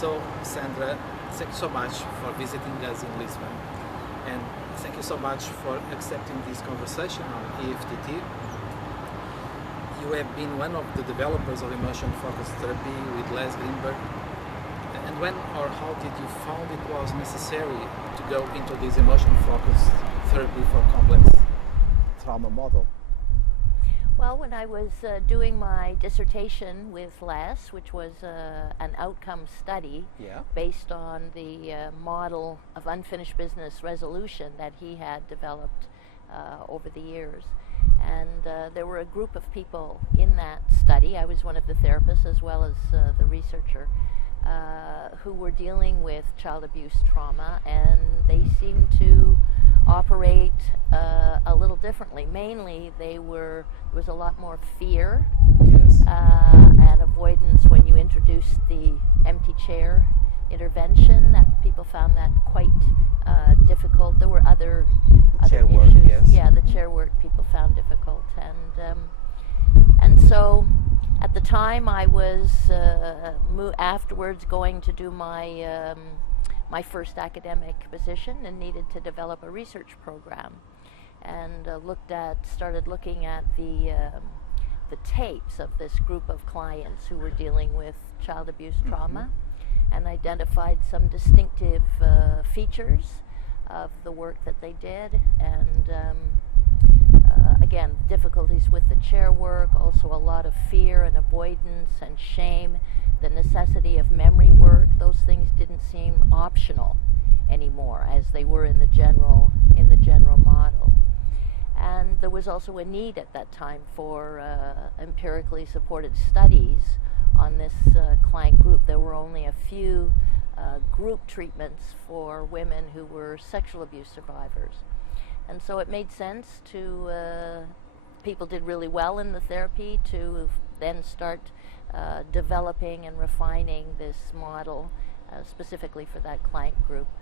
So, Sandra, thank you so much for visiting us in Lisbon, and thank you so much for accepting this conversation on EFTT. You have been one of the developers of emotion-focused therapy with Les Greenberg. And when or how did you found it was necessary to go into this emotion-focused therapy for complex trauma model? Well, when I was doing my dissertation with Les, which was an outcome study based on the model of unfinished business resolution that he had developed over the years. And there were a group of people in that study. I was one of the therapists as well as the researcher who were dealing with child abuse trauma, and they seemed to operate a little differently. Mainly, there was a lot more fear and avoidance when you introduced the empty chair intervention. That people found that quite difficult. There were other chair issues. Work, yes. Yeah, the chair work people found difficult, and so at the time I was afterwards going to do my my first academic position and needed to develop a research program, and started looking at the tapes of this group of clients who were dealing with child abuse trauma, and identified some distinctive features of the work that they did, and again, difficulties with the chair work, also a lot of fear and avoidance and shame, the necessity of memory work. Those things didn't seem optional anymore as they were in the general model. And there was also a need at that time for empirically supported studies on this client group. There were only a few group treatments for women who were sexual abuse survivors. And so it made sense to, people did really well in the therapy, to then start developing and refining this model specifically for that client group.